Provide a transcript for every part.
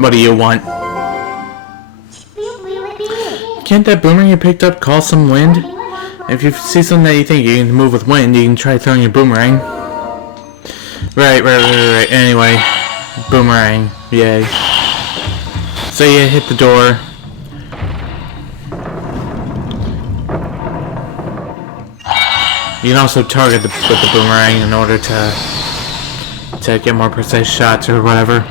What do you want? Can't that boomerang you picked up cause some wind? If you see something that you think you can move with wind, you can try throwing your boomerang. Right. Anyway, boomerang. Yay. So you hit the door. You can also target with the boomerang in order to get more precise shots or whatever.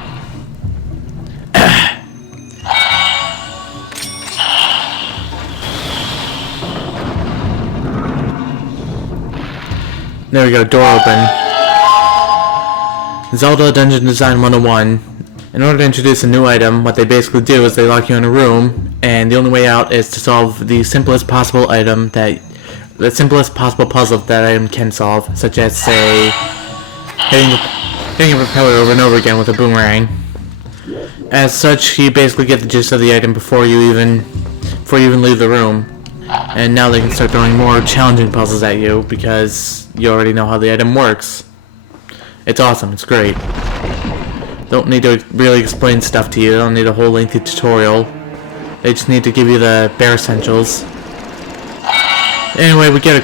There we go, door open. Zelda Dungeon Design 101. In order to introduce a new item, what they basically do is they lock you in a room, and the only way out is to solve the simplest possible puzzle that item can solve, such as, say, hitting a propeller over and over again with a boomerang. As such, you basically get the gist of the item before you even leave the room. And now they can start throwing more challenging puzzles at you because you already know how the item works. It's awesome, it's great. Don't need to really explain stuff to you, don't need a whole lengthy tutorial. They just need to give you the bare essentials. Anyway, we can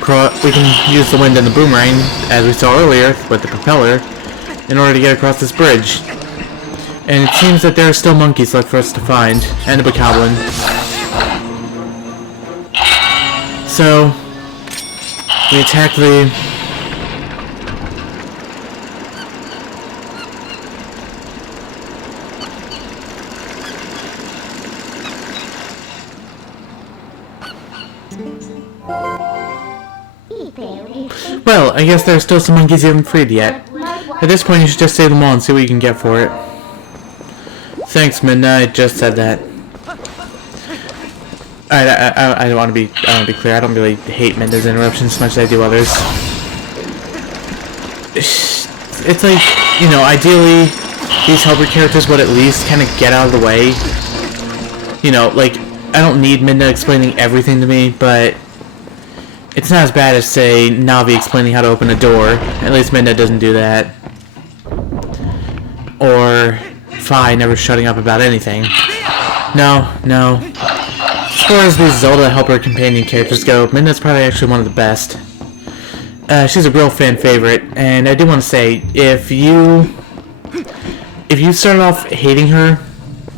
use the wind and the boomerang, as we saw earlier with the propeller, in order to get across this bridge. And it seems that there are still monkeys left for us to find, and a bokoblin. So, we attack the... Well, I guess there are still some monkeys you haven't freed yet. At this point, you should just save them all and see what you can get for it. Thanks, Midna, I just said that. I want to be clear. I don't really hate Midna's interruptions as much as I do others. It's like, you know, ideally, these helper characters would at least kind of get out of the way. You know, like, I don't need Midna explaining everything to me, but it's not as bad as, say, Navi explaining how to open a door. At least Midna doesn't do that. Or Fi never shutting up about anything. No. As far as these Zelda helper companion characters go, Midna's probably actually one of the best. She's a real fan favorite, and I do want to say, if you start off hating her,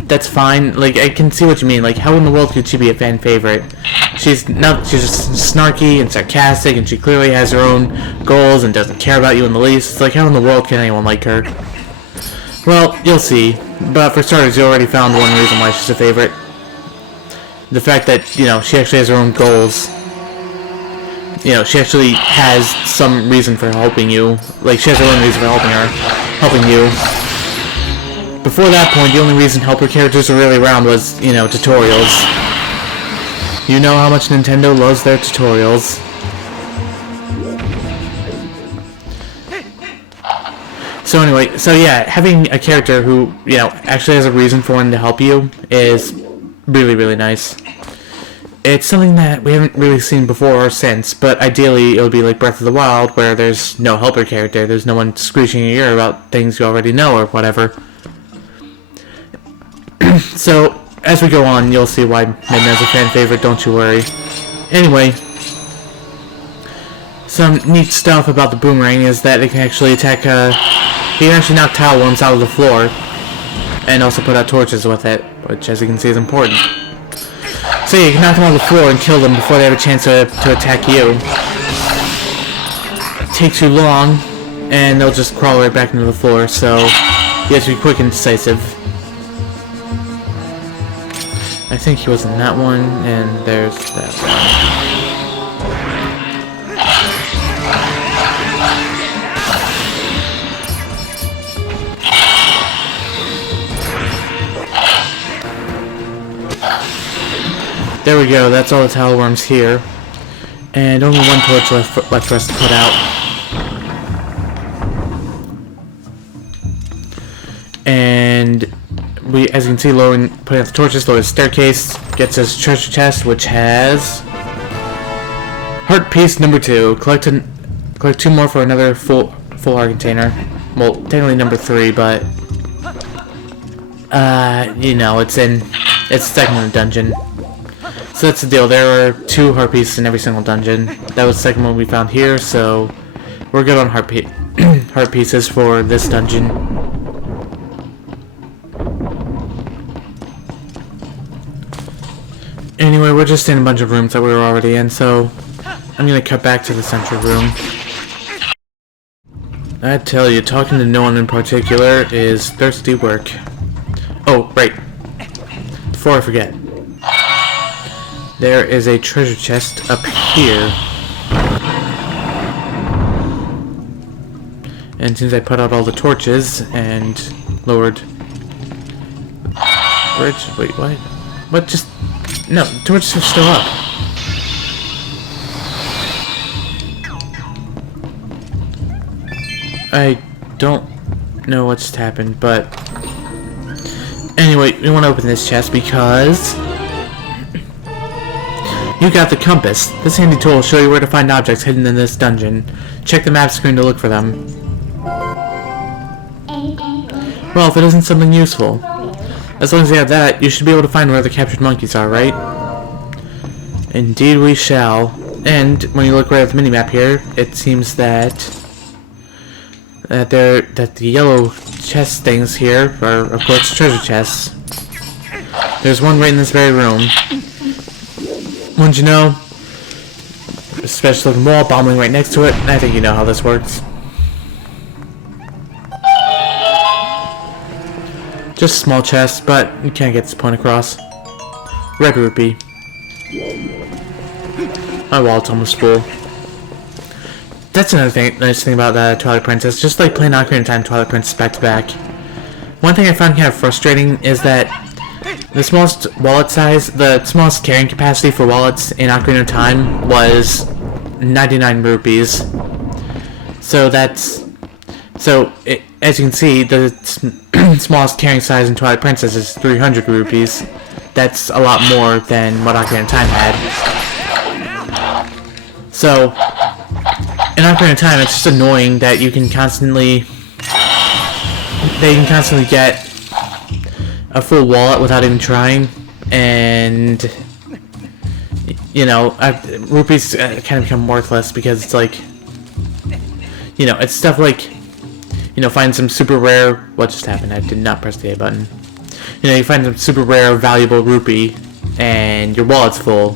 that's fine. Like, I can see what you mean. Like, how in the world could she be a fan favorite? She's just snarky and sarcastic, and she clearly has her own goals and doesn't care about you in the least. It's like, how in the world can anyone like her? Well, you'll see. But for starters, you already found one reason why she's a favorite. The fact that, you know, she actually has her own goals. You know, she actually has some reason for helping you. Like, she has her own reason for helping you. Before that point, the only reason helper characters were really around was, you know, tutorials. You know how much Nintendo loves their tutorials. So anyway, so yeah, having a character who, you know, actually has a reason for wanting to help you is really, really nice. It's something that we haven't really seen before or since, but ideally it'll be like Breath of the Wild, where there's no helper character, there's no one screeching in your ear about things you already know or whatever. So, as we go on, you'll see why Midna's a fan favorite, don't you worry. Anyway, some neat stuff about the boomerang is that it can actually attack, you can actually knock tile worms out of the floor, and also put out torches with it, which, as you can see, is important. So yeah, you can knock them out of the floor and kill them before they have a chance to attack you. It takes you long, and they'll just crawl right back into the floor, so you have to be quick and decisive. I think he was in that one, and there's that one. There we go, that's all the tile worms here. And only one torch left for us to put out. And we, as you can see, putting out the torches, lower the staircase, gets us treasure chest, which has heart piece number 2. Collect 2 more for another full heart container. Well, technically number 3, but You know, it's stuck in a dungeon. So that's the deal. There are 2 heart pieces in every single dungeon. That was the second one we found here, so we're good on heart pieces for this dungeon. Anyway, we're just in a bunch of rooms that we were already in, so I'm gonna cut back to the central room. I tell you, talking to no one in particular is thirsty work. Oh, right. Before I forget. There is a treasure chest up here. And since I put out all the torches and lowered... Wait, what? What just... No, the torches are still up. I don't know what just happened, but... Anyway, we want to open this chest because... You got the compass. This handy tool will show you where to find objects hidden in this dungeon. Check the map screen to look for them. Well, if it isn't something useful. As long as you have that, you should be able to find where the captured monkeys are, right? Indeed we shall. And when you look right at the minimap here, it seems that the yellow chest things here are, of course, treasure chests. There's one right in this very room. Wouldn't you know? A special looking wall bombing right next to it. I think you know how this works. Just a small chest, but you can't get this point across. Red rupee. My wallet's almost full. That's another nice thing about Twilight Princess. Just like playing Ocarina of Time and Twilight Princess back to back. One thing I found kind of frustrating is that the smallest wallet size, the smallest carrying capacity for wallets in Ocarina of Time was 99 rupees. So as you can see, the smallest carrying size in Twilight Princess is 300 rupees. That's a lot more than what Ocarina of Time had. So, in Ocarina of Time, it's just annoying that you can constantly get a full wallet without even trying, and you know, rupees kind of become worthless because it's like, you know, it's stuff like, you know, find some super rare. What just happened? I did not press the A button. You know, you find some super rare, valuable rupee, and your wallet's full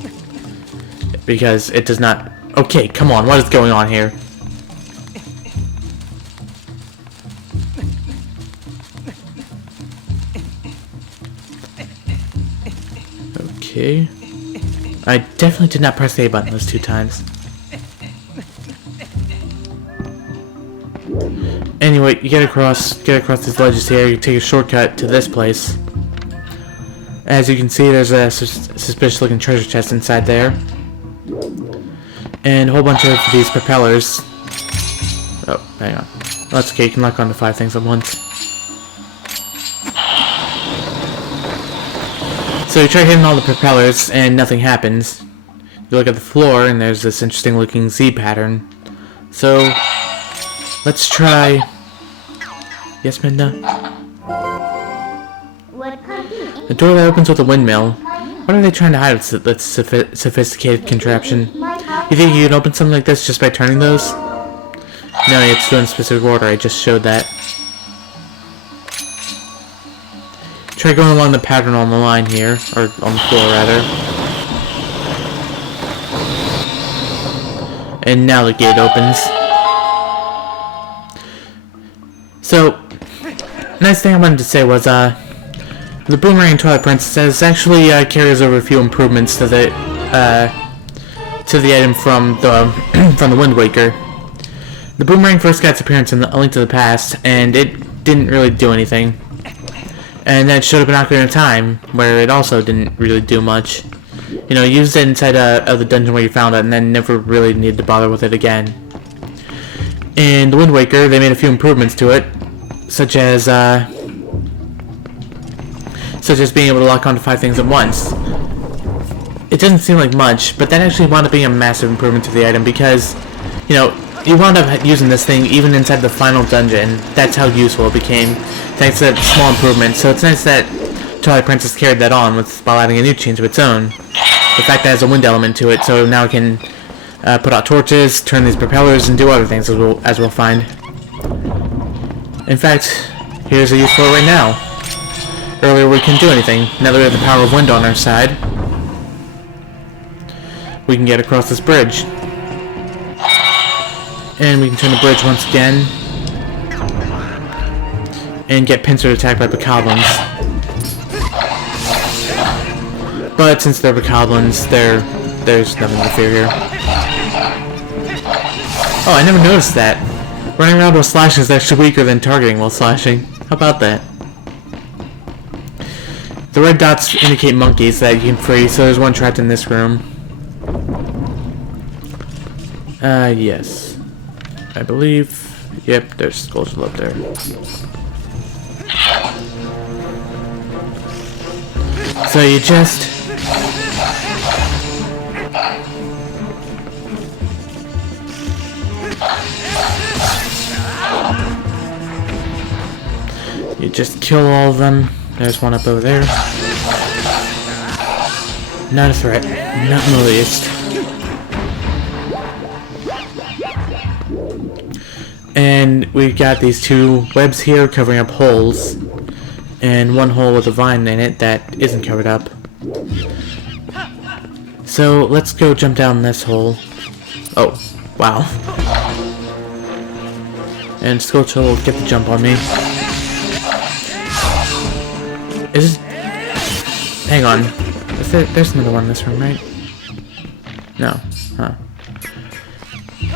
because it does not. Okay, come on, what is going on here? Okay. I definitely did not press the A button those 2 times. Anyway, you get across these ledges here, you take a shortcut to this place. As you can see, there's a suspicious looking treasure chest inside there. And a whole bunch of these propellers. Oh, hang on. That's okay, you can lock onto 5 things at once. So you try hitting all the propellers and nothing happens. You look at the floor and there's this interesting looking Z pattern. So, let's try... Yes, Midna? The door that opens with a windmill. What are they trying to hide with this sophisticated contraption? You think you can open something like this just by turning those? No, you have to do it in a specific order. I just showed that. Try going along the pattern on the line here, or on the floor rather. And now the gate opens. So, nice thing I wanted to say was, the boomerang in Twilight Princess actually carries over a few improvements to the item from the from the Wind Waker. The boomerang first got its appearance in A Link to the Past, and it didn't really do anything. And then it showed up in Ocarina of Time, where it also didn't really do much. You know, used it inside of the dungeon where you found it, and then never really needed to bother with it again. In the Wind Waker, they made a few improvements to it, such as being able to lock onto 5 things at once. It doesn't seem like much, but that actually wound up being a massive improvement to the item because, you know, you wound up using this thing even inside the final dungeon. That's how useful it became, thanks to that small improvement. So it's nice that Twilight Princess carried that on while adding a new change of its own. The fact that it has a wind element to it, so now it can put out torches, turn these propellers, and do other things as we'll find. In fact, here's a use for it right now. Earlier we couldn't do anything. Now that we have the power of wind on our side, we can get across this bridge. And we can turn the bridge once again and get pincered attacked by bokoblins. But since they're bokoblins, there's nothing to fear here. Oh, I never noticed that. Running around while slashing is actually weaker than targeting while slashing. How about that? The red dots indicate monkeys that you can free, so there's one trapped in this room. Yes. I believe... Yep, there's skulls up there. So you just... You just kill all of them. There's one up over there. Not a threat. Not in the least. And we've got these two webs here covering up holes. And one hole with a vine in it that isn't covered up. So let's go jump down this hole. Oh, wow. And Sculpture will get the jump on me. Is it... Hang on. There's another one in this room, right? No. Huh.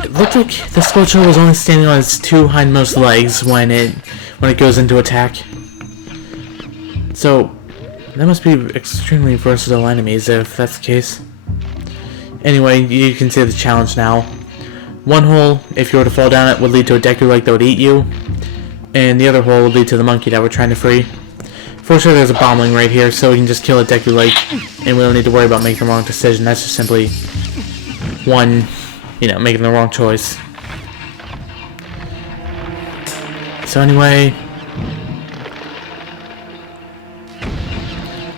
It looked like the Sculpture was only standing on its two hindmost legs when it goes into attack. So, that must be extremely versatile enemies if that's the case. Anyway, you can see the challenge now. One hole, if you were to fall down it, would lead to a Deku-like that would eat you. And the other hole would lead to the monkey that we're trying to free. Fortunately, there's a bombling right here, so we can just kill a Deku-like, and we don't need to worry about making the wrong decision. That's just simply one, making the wrong choice. So anyway,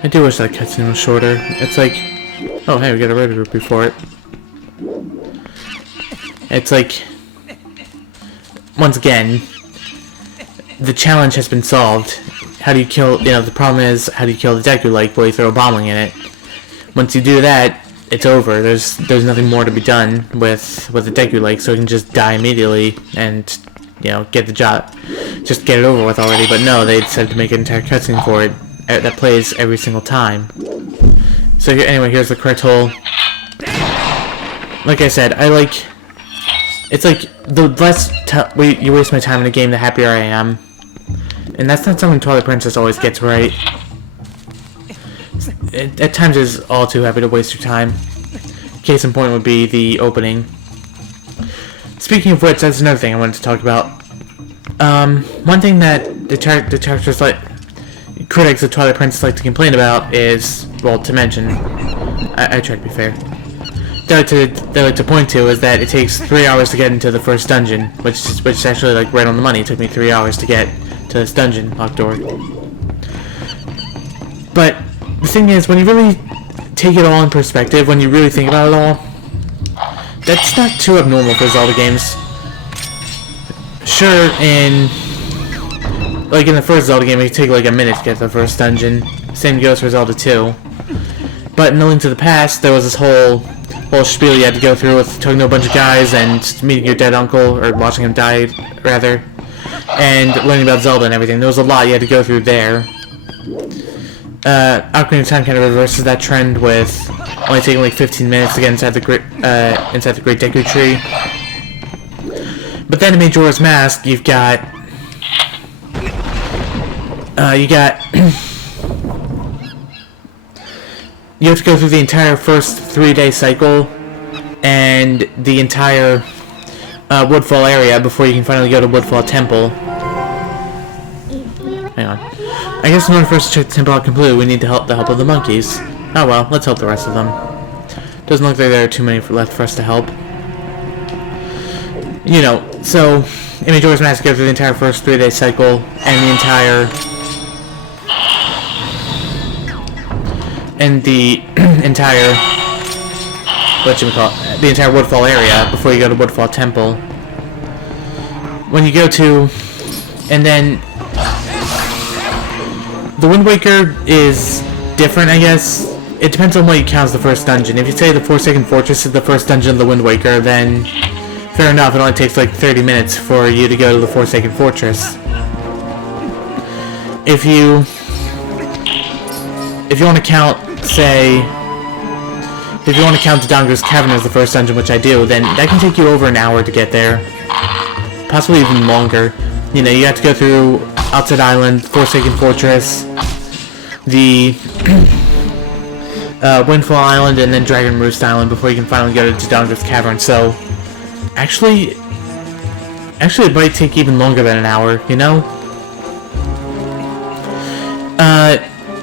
I do wish that cutscene was shorter. It's like, oh hey, we got a red rupee for it. It's like, once again, the challenge has been solved. How do you kill, the problem is, how do you kill the Deku-like while you throw a bombling in it? Once you do that, it's over. There's nothing more to be done with the Deku-like, so you can just die immediately and, get the job. Just get it over with already, but no, they decided to make an entire cutscene for it that plays every single time. So anyway, here's the correct hole. Like I said, it's like, the less you waste my time in a game, the happier I am. And that's not something Twilight Princess always gets right. It, at times is all too happy to waste your time. Case in point would be the opening. Speaking of which, that's another thing I wanted to talk about. One thing that the characters critics of Twilight Princess like to complain about is, well, to mention, I try to be fair. They like to point to is that it takes 3 hours to get into the first dungeon, which is actually right on the money. It took me 3 hours to get to this dungeon locked door. But the thing is, when you really take it all in perspective, when you really think about it all, that's not too abnormal for Zelda games. Sure, in the first Zelda game, it take a minute to get to the first dungeon. Same goes for Zelda 2. But in A Link to the Past, there was this whole spiel you had to go through with talking to a bunch of guys and meeting your dead uncle, or watching him die, rather, and learning about Zelda and everything. There was a lot you had to go through there. Ocarina of Time kind of reverses that trend with only taking 15 minutes to get inside the Great Deku Tree. But then in Majora's Mask, you've got you have to go through the entire first 3-day cycle and the entire Woodfall area before you can finally go to Woodfall Temple. Hang on. I guess in order for us to check the temple out completely, we need the help of the monkeys. Oh well, let's help the rest of them. Doesn't look like there are too many left for us to help. You know, so in Majora's Mask, you go through the entire first 3-day cycle and the entire the entire Woodfall area before you go to Woodfall Temple. When you go to, and then the Wind Waker is different, I guess. It depends on what you count as the first dungeon. If you say the Forsaken Fortress is the first dungeon of the Wind Waker, then fair enough, it only takes like 30 minutes for you to go to the Forsaken Fortress. If you want to count, say, if you want to count Dodongo's Cavern as the first dungeon, which I do, then that can take you over an hour to get there. Possibly even longer. You know, you have to go through Outside Island, Forsaken Fortress, the Windfall Island, and then Dragon Roost Island before you can finally go to Dodongo's Cavern. So, actually it might take even longer than an hour, you know?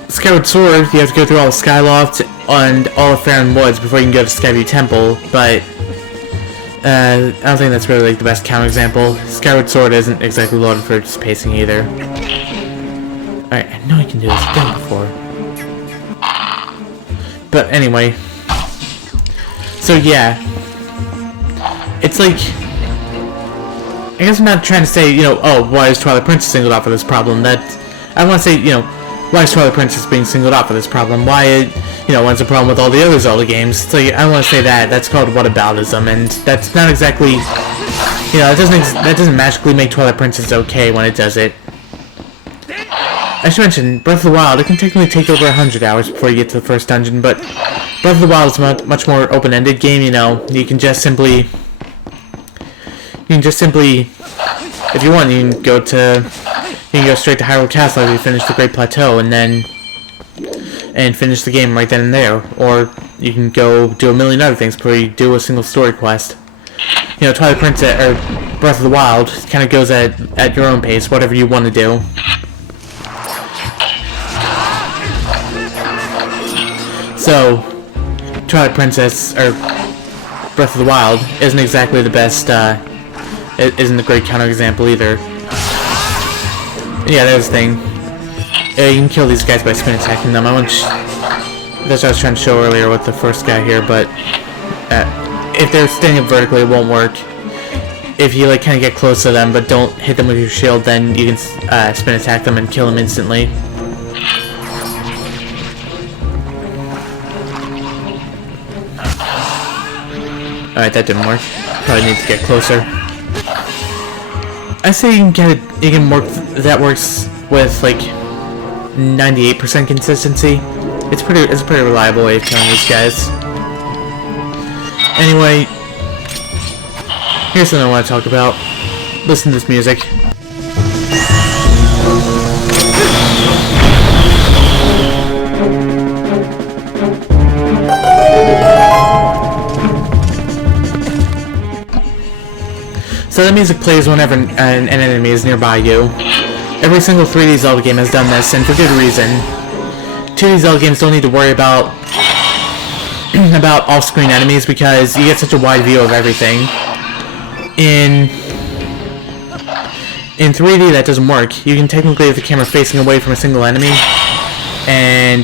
Skyward Sword, you have to go through all the Skyloft and all of Faron Woods before you can go to Skyview Temple, but I don't think that's really like the best counterexample. Skyward Sword isn't exactly loaded for just pacing either. Alright, I know I can do this. I've done it before. But anyway. So yeah. It's like, I guess I'm not trying to say, you know, oh, why is Twilight Princess singled out for this problem? That, I want to say, you know, why is Twilight Princess being singled out for this problem? Why, you know, what's the problem with all the other Zelda games? It's like, I don't want to say that. That's called whataboutism, and that's not exactly, you know, that doesn't magically make Twilight Princess okay when it does it. I should mention, Breath of the Wild, it can technically take over 100 hours before you get to the first dungeon, but Breath of the Wild is a much more open-ended game, you know. You can just simply, if you want, you can go straight to Hyrule Castle after you finish the Great Plateau, and finish the game right then and there. Or you can go do a million other things before you do a single story quest. You know, Twilight Princess, or Breath of the Wild, kind of goes at your own pace, whatever you want to do. So, Twilight Princess, or Breath of the Wild, isn't exactly the best, it isn't a great counterexample either. Yeah, there's the thing. You can kill these guys by spin attacking them. That's what I was trying to show earlier with the first guy here, but if they're standing up vertically, it won't work. If you like kind of get close to them but don't hit them with your shield, then you can spin attack them and kill them instantly. Alright, that didn't work. Probably need to get closer. I say you can work. That works with like 98% consistency. It's a pretty reliable way of killing these guys. Anyway, here's something I want to talk about. Listen to this music. So that music plays whenever an enemy is nearby you. Every single 3D Zelda game has done this, and for good reason. 2D Zelda games don't need to worry about off-screen enemies because you get such a wide view of everything. In 3D that doesn't work. You can technically have the camera facing away from a single enemy, and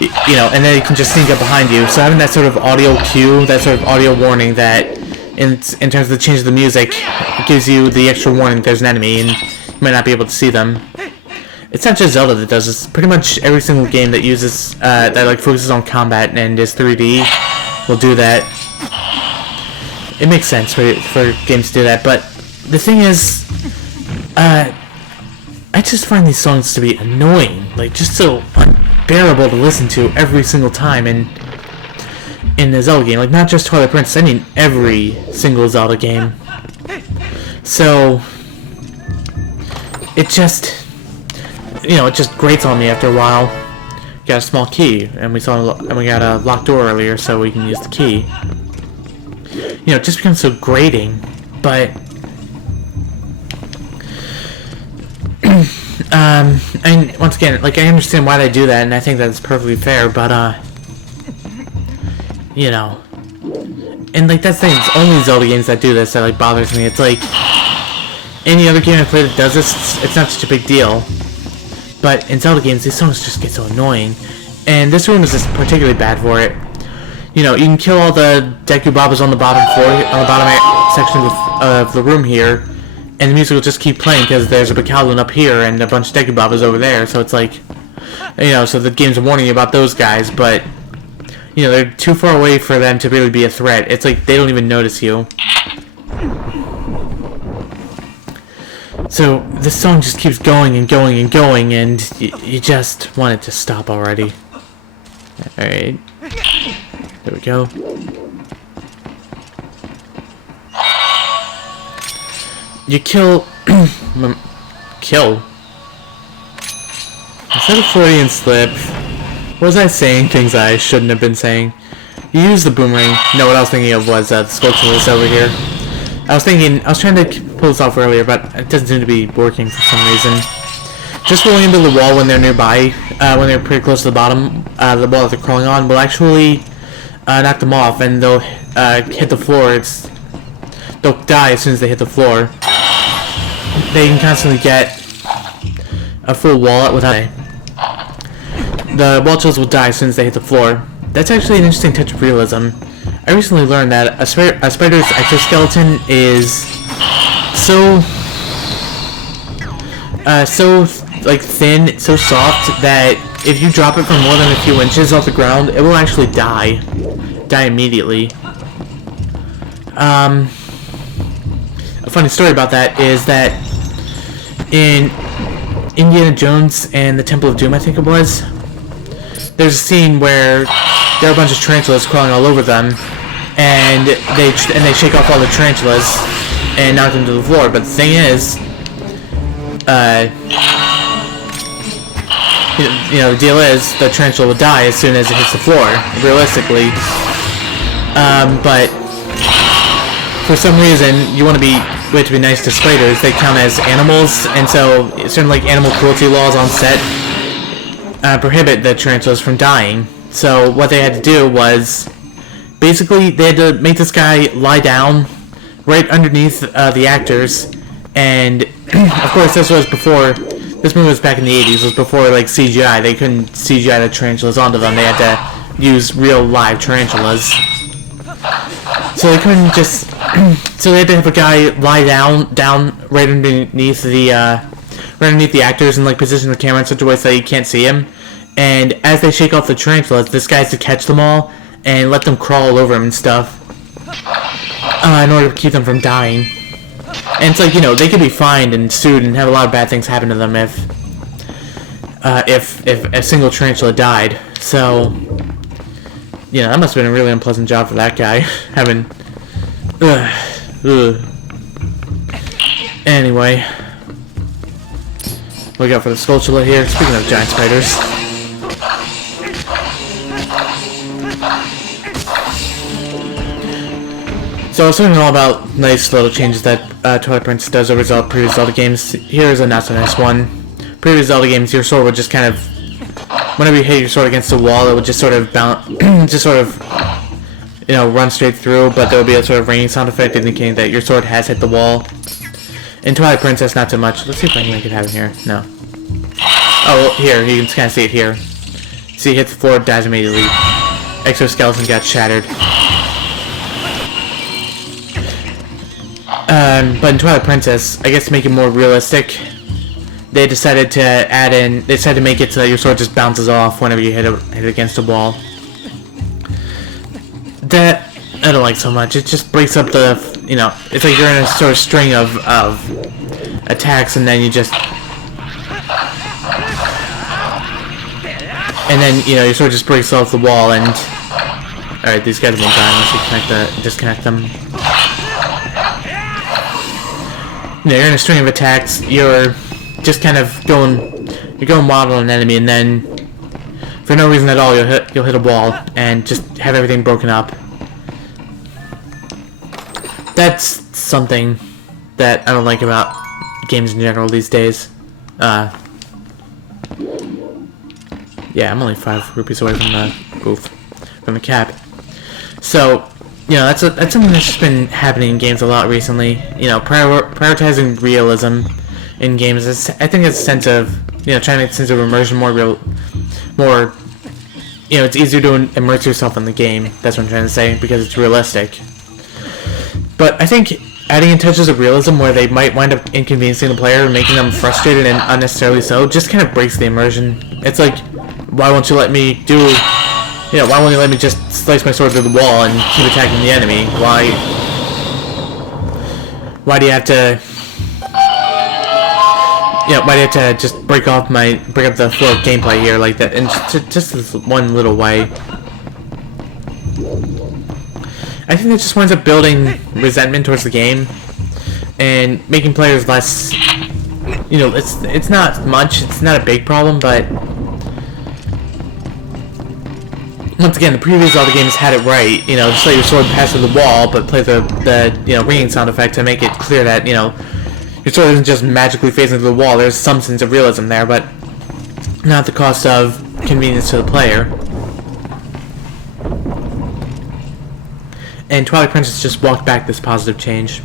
you know, and then it can just sneak up behind you. So having that sort of audio cue, that sort of audio warning that in terms of the change of the music, it gives you the extra warning that there's an enemy and you might not be able to see them. It's not just Zelda that does this. Pretty much every single game that uses that like focuses on combat and is 3D will do that. It makes sense for games to do that, but the thing is, I just find these songs to be annoying, like just so unbearable to listen to every single time. And in the Zelda game, like not just Twilight Princess, I mean every single Zelda game. So it just, you know, it just grates on me after a while. Got a small key, and we got a locked door earlier, so we can use the key. You know, it just becomes so grating. But and once again, like I understand why they do that, and I think that's perfectly fair. But you know, and like that's the thing, it's only Zelda games that do this that like bothers me. It's like any other game I play that does this, it's not such a big deal. But in Zelda games, these songs just get so annoying, and this one is just particularly bad for it. You know, you can kill all the Deku Babas on the bottom floor, on the bottom section of the room here, and the music will just keep playing because there's a Bacalhoun up here and a bunch of Deku Babas over there. So it's like, you know, so the game's warning you about those guys, but you know they're too far away for them to really be a threat. It's like they don't even notice you. So this song just keeps going and going and going, and you just want it to stop already. All right. There we go. You kill... kill? Instead of Freudian slip, was I saying things I shouldn't have been saying? You use the boomerang. No, what I was thinking of was the Skulltulus over here. I was trying to pull this off earlier, but it doesn't seem to be working for some reason. Just rolling into the wall when they're nearby, when they're pretty close to the bottom, the wall that they're crawling on, will actually knock them off, and they'll hit the floor. They'll die as soon as they hit the floor. They can constantly get a full wall without. The Walchos will die as soon as they hit the floor. That's actually an interesting touch of realism. I recently learned that a spider's exoskeleton is so like thin, so soft that if you drop it from more than a few inches off the ground, it will actually die immediately. A funny story about that is that in Indiana Jones and the Temple of Doom, I think it was, there's a scene where there are a bunch of tarantulas crawling all over them, and they shake off all the tarantulas and knock them to the floor. But the thing is, you know, the deal is the tarantula will die as soon as it hits the floor, realistically. But for some reason, we have to be nice to spiders. They count as animals, and so certain like animal cruelty laws on set prohibit the tarantulas from dying. So what they had to do was basically they had to make this guy lie down right underneath the actors, and of course this was before. This movie was back in the 80s. It was before like CGI. They couldn't CGI the tarantulas onto them. They had to use real live tarantulas. So they couldn't just. So they had to have a guy lie down right underneath the actors and like position the camera in such a way so that you can't see him. And as they shake off the tarantulas, this guy has to catch them all and let them crawl all over him and stuff in order to keep them from dying. And it's like, you know, they could be fined and sued and have a lot of bad things happen to them if a single tarantula died. So, yeah, that must have been a really unpleasant job for that guy. Having... Anyway. Look out for the Skulltula here. Speaking of giant spiders. So I was talking all about nice little changes that Twilight Princess does over previous Zelda games. Here's a not so nice one. Previous Zelda games, your sword would just kind of, whenever you hit your sword against the wall, it would just sort of bounce, you know, run straight through. But there would be a sort of ringing sound effect indicating that your sword has hit the wall. In Twilight Princess, not so much. Let's see if I can make it happen here. No. Oh, well, here you can kind of see it here. See, it hits the floor, dies immediately. Exoskeleton got shattered. But in Twilight Princess, I guess to make it more realistic, they decided to make it so that your sword just bounces off whenever you hit it against a wall. That I don't like so much. It just breaks up the, you know, it's like you're in a sort of string of attacks, and then you just, and then, you know, your sword just breaks off the wall, and alright, these guys won't die unless you disconnect them. You know, you're in a string of attacks, you're just kind of going wild on an enemy, and then for no reason at all you'll hit a wall and just have everything broken up. That's something that I don't like about games in general these days. Yeah, I'm only 5 rupees away from the cap. So You know, that's something that's just been happening in games a lot recently. You know, prioritizing realism in games. I think it's a sense of, you know, trying to make a sense of immersion more real, more. You know, it's easier to immerse yourself in the game. That's what I'm trying to say, because it's realistic. But I think adding in touches of realism where they might wind up inconveniencing the player, making them frustrated and unnecessarily so, just kind of breaks the immersion. It's like, why won't you let me do, you know, why won't you let me just slice my sword through the wall and keep attacking the enemy? Why do you have to, you know, why do you have to just break up the flow of gameplay here like that, in just this one little way? I think that just winds up building resentment towards the game and making players less, you know, it's not much, it's not a big problem, but once again, the previous Zelda games had it right, you know, just let your sword pass through the wall, but play the you know, ringing sound effect to make it clear that, you know, your sword isn't just magically phasing through the wall, there's some sense of realism there, but not at the cost of convenience to the player. And Twilight Princess just walked back this positive change.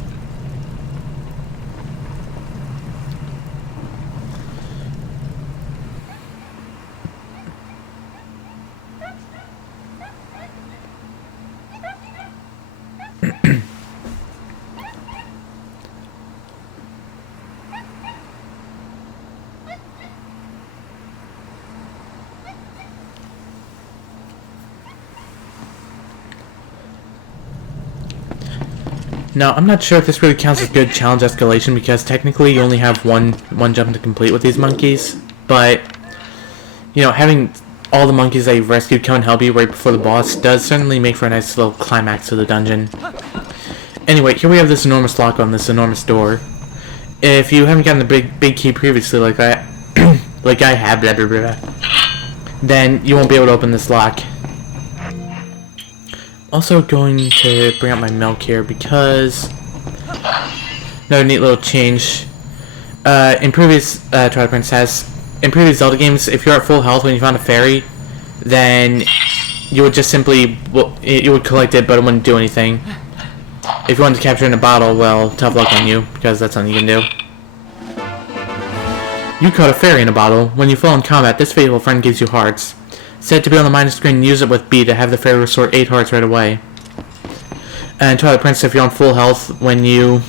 Now, I'm not sure if this really counts as good challenge escalation, because technically you only have one jump to complete with these monkeys, but, you know, having all the monkeys that you've rescued come and help you right before the boss does certainly make for a nice little climax to the dungeon. Anyway, here we have this enormous lock on this enormous door. If you haven't gotten the big key previously like that, like I have, blah, blah, blah, then you won't be able to open this lock. Also going to bring out my milk here because another neat little change. In previous Twilight Princess, in previous Zelda games, if you're at full health when you found a fairy, then you would just simply, well, you would collect it, but it wouldn't do anything. If you wanted to capture it in a bottle, well, tough luck on you, because that's something you can do. You caught a fairy in a bottle. When you fall in combat, this faithful friend gives you hearts. Set to be on the minus screen, use it with B to have the fairy restore 8 hearts right away. And Twilight Princess, if you're on full health, when you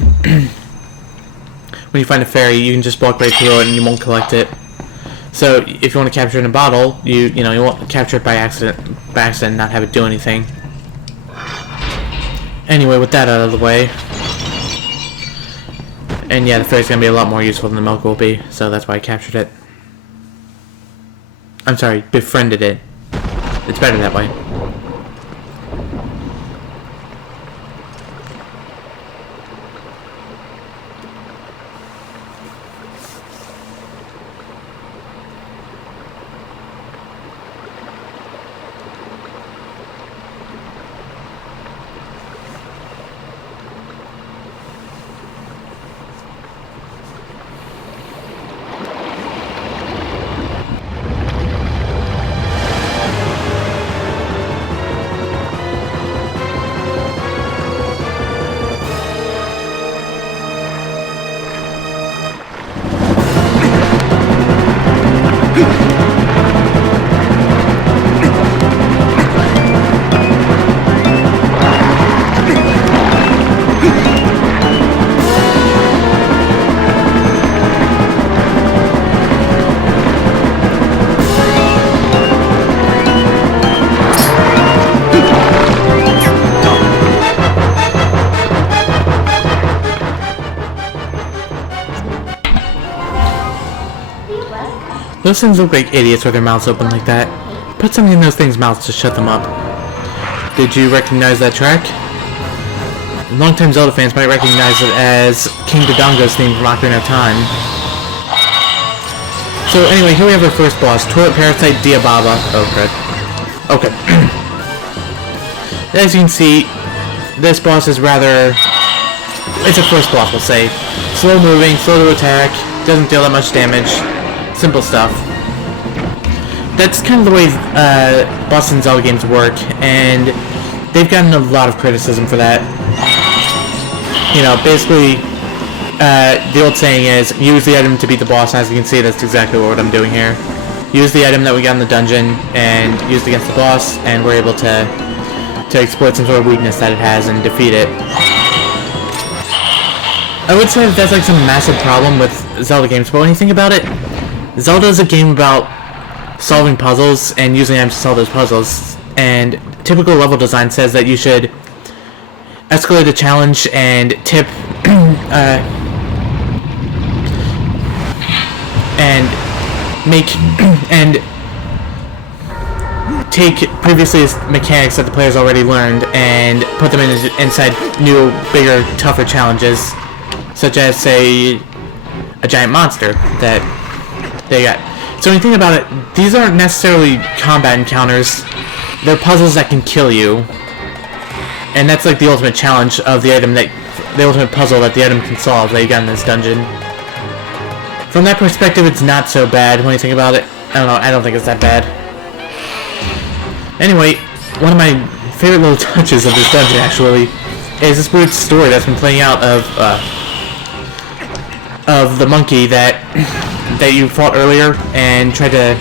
when you find a fairy, you can just walk right through it and you won't collect it. So if you want to capture it in a bottle, you won't capture it by accident and not have it do anything. Anyway, with that out of the way, and yeah, the fairy's gonna be a lot more useful than the milk will be, so that's why I captured it. I'm sorry, befriended it. It's better that way. Those things look like idiots with their mouths open like that. Put something in those things' mouths to shut them up. Did you recognize that track? Longtime Zelda fans might recognize it as King Dodongo's theme from Ocarina of Time. So anyway, here we have our first boss, Toilet Parasite Diababa. Oh, crud. Okay. As you can see, this boss is rather... It's a first boss, we'll say. Slow moving, slow to attack, doesn't deal that much damage. Simple stuff. That's kind of the way bosses in Zelda games work, and they've gotten a lot of criticism for that. You know, basically, the old saying is, use the item to beat the boss, and as you can see, that's exactly what I'm doing here. Use the item that we got in the dungeon, and use it against the boss, and we're able to exploit some sort of weakness that it has and defeat it. I would say that that's like some massive problem with Zelda games, but when you think about it, Zelda is a game about solving puzzles and using items to solve those puzzles, and typical level design says that you should escalate a challenge and tip and make and take previously mechanics that the players already learned and put them inside new, bigger, tougher challenges, such as, say, a giant monster that they got. So when you think about it, these aren't necessarily combat encounters, they're puzzles that can kill you. And that's like the ultimate challenge of the item, the ultimate puzzle that the item can solve that you got in this dungeon. From that perspective, it's not so bad when you think about it. I don't know, I don't think it's that bad. Anyway, one of my favorite little touches of this dungeon, actually, is this weird story that's been playing out of the monkey that you fought earlier and tried to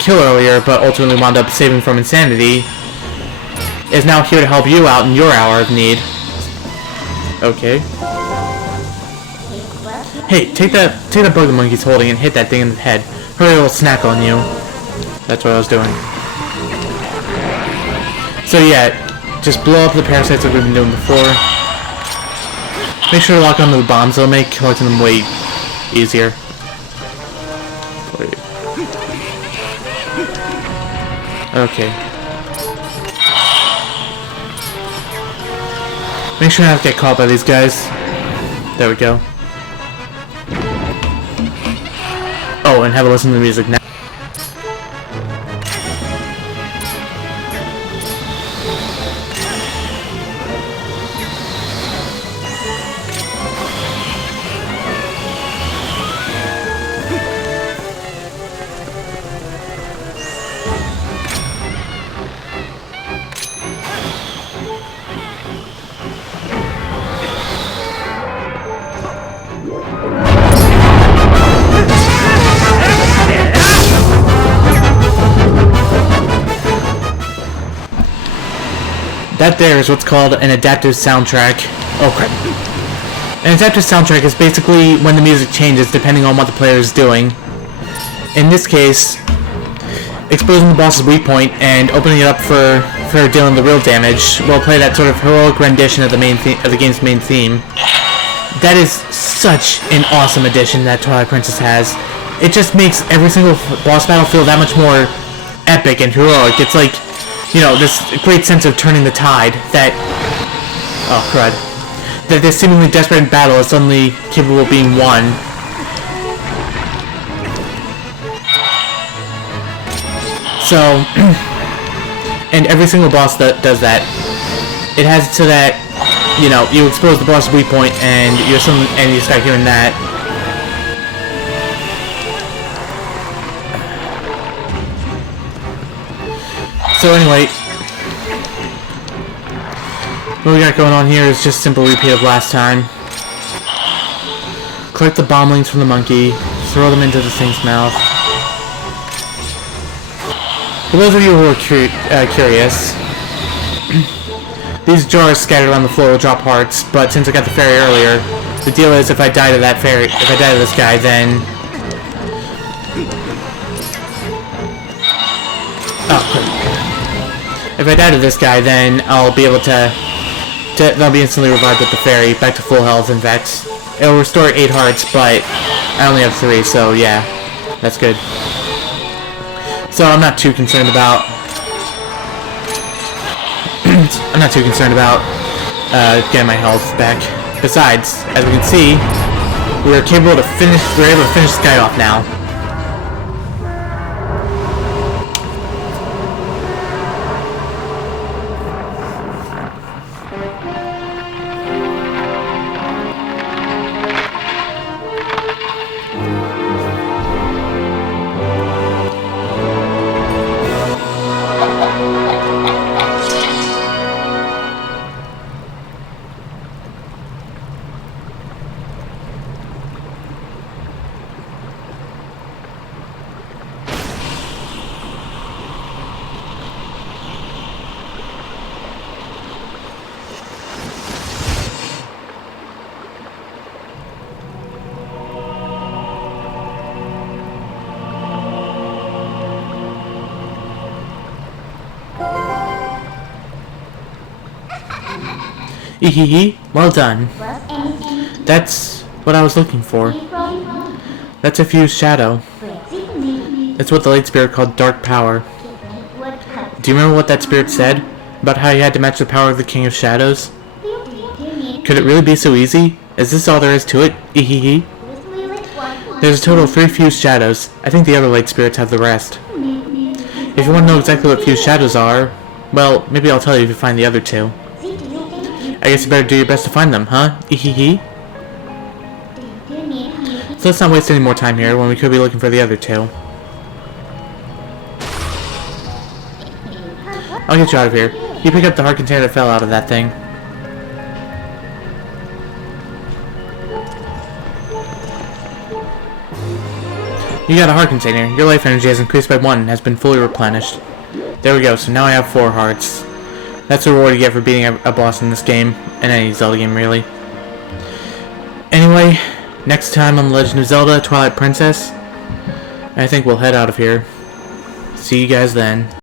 kill earlier, but ultimately wound up saving from insanity, is now here to help you out in your hour of need. Okay. Hey, take that bug the monkey's holding and hit that thing in the head. Hurry, it'll snack on you. That's what I was doing. So yeah, just blow up the parasites like we've been doing before. Make sure to lock onto the bombs, they'll make collecting them way easier. Okay. Make sure not to get caught by these guys. There we go. Oh, and have a listen to the music now. That there is what's called an adaptive soundtrack. Oh crap. An adaptive soundtrack is basically when the music changes depending on what the player is doing. In this case, exposing the boss's weak point and opening it up for dealing the real damage will play that sort of heroic rendition of the game's main theme. That is such an awesome addition that Twilight Princess has. It just makes every single boss battle feel that much more epic and heroic. It's like, you know, this great sense of turning the tide that... Oh, crud. That this seemingly desperate battle is suddenly capable of being won. So... and every single boss that does that, it has so that, you know, you expose the boss's weak point and you start hearing that. So anyway, what we got going on here is just a simple repeat of last time. Collect the bomblings from the monkey, throw them into the thing's mouth. For those of you who are curious, these jars scattered around the floor will drop hearts, but since I got the fairy earlier, the deal is if I die to that fairy, if I die to this guy, then... Oh, if I die to this guy, then I'll be able to they'll be instantly revived with the fairy, back to full health, in fact. It'll restore 8 hearts, but I only have 3, so yeah, that's good. So I'm not too concerned about... getting my health back. Besides, as we can see, we're able to finish this guy off now. Ehehe, well done. That's what I was looking for. That's a fused shadow. It's what the light spirit called dark power. Do you remember what that spirit said? About how you had to match the power of the King of Shadows? Could it really be so easy? Is this all there is to it? Ehehe. There's a total of 3 fused shadows. I think the other light spirits have the rest. If you want to know exactly what fused shadows are, well, maybe I'll tell you if you find the other 2. I guess you better do your best to find them, huh? Ehehe. So let's not waste any more time here when we could be looking for the other 2. I'll get you out of here. You pick up the heart container that fell out of that thing. You got a heart container. Your life energy has increased by 1 and has been fully replenished. There we go, so now I have 4 hearts. That's the reward you get for beating a boss in this game, and any Zelda game really. Anyway, next time on The Legend of Zelda Twilight Princess, I think we'll head out of here. See you guys then.